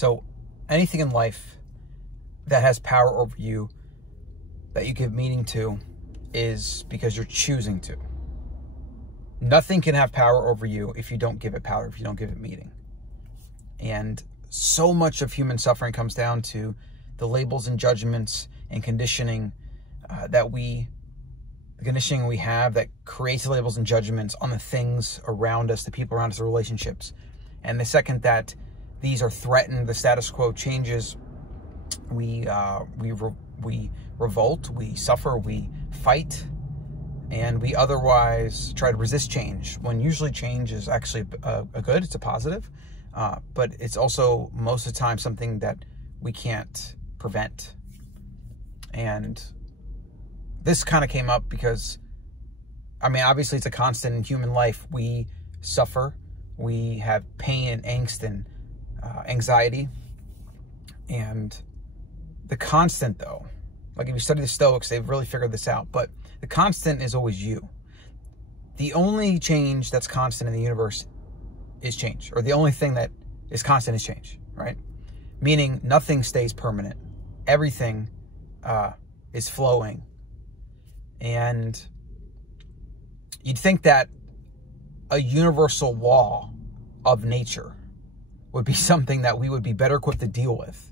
So anything in life that has power over you, that you give meaning to, is because you're choosing to. Nothing can have power over you if you don't give it power, if you don't give it meaning. And so much of human suffering comes down to the labels and judgments and conditioning the conditioning we have that creates the labels and judgments on the things around us, the people around us, the relationships. And the second that these are threatened, the status quo changes, we revolt, we suffer, we fight, and we otherwise try to resist change, when usually change is actually a good, it's a positive, but it's also most of the time something that we can't prevent. And this kind of came up because, I mean, obviously it's a constant in human life. We suffer, we have pain and angst and anxiety, and the constant, though, like if you study the Stoics, they've really figured this out, but the constant is always you. The only change that's constant in the universe is change, or the only thing that is constant is change, right? Meaning nothing stays permanent. Everything is flowing. And you'd think that a universal law of nature would be something that we would be better equipped to deal with,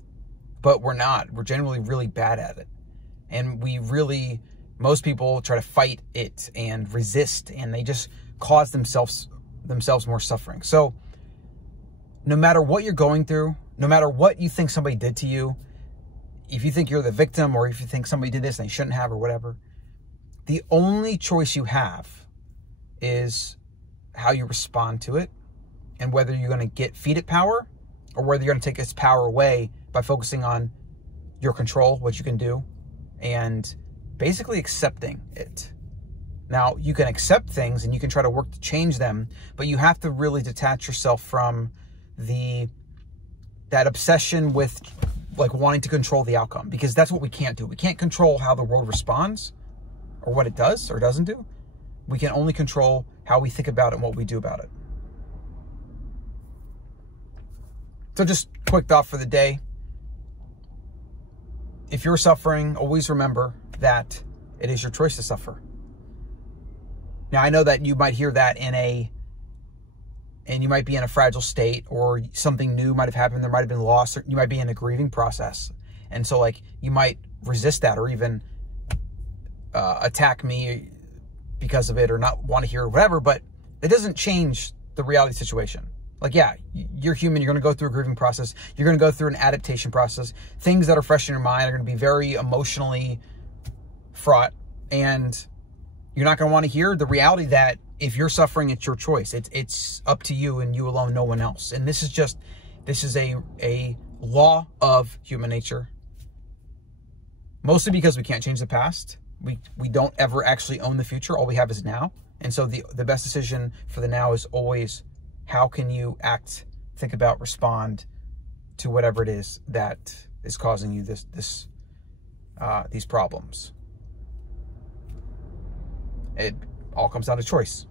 but we're not. We're generally really bad at it. And most people try to fight it and resist, and they just cause themselves more suffering. So no matter what you're going through, no matter what you think somebody did to you, if you think you're the victim, or if you think somebody did this and they shouldn't have, or whatever, the only choice you have is how you respond to it, and whether you're going to feed it power, or whether you're going to take its power away by focusing on your control, what you can do, and basically accepting it. Now, you can accept things and you can try to work to change them, but you have to really detach yourself from that obsession with like wanting to control the outcome, because that's what we can't do. We can't control how the world responds or what it does or doesn't do. We can only control how we think about it and what we do about it. So just quick thought for the day. If you're suffering, always remember that it is your choice to suffer. Now, I know that you might hear that and you might be in a fragile state, or something new might have happened, there might have been loss, or you might be in a grieving process. And so like you might resist that, or even attack me because of it, or not want to hear or whatever, but it doesn't change the reality situation. Like, yeah, you're human. You're going to go through a grieving process. You're going to go through an adaptation process. Things that are fresh in your mind are going to be very emotionally fraught, and you're not going to want to hear the reality that if you're suffering, it's your choice. It's up to you and you alone, no one else. And this is a law of human nature. Mostly because we can't change the past. We don't ever actually own the future. All we have is now. And so the best decision for the now is always, how can you act, think about, respond to whatever it is that is causing you these problems. It all comes down to choice.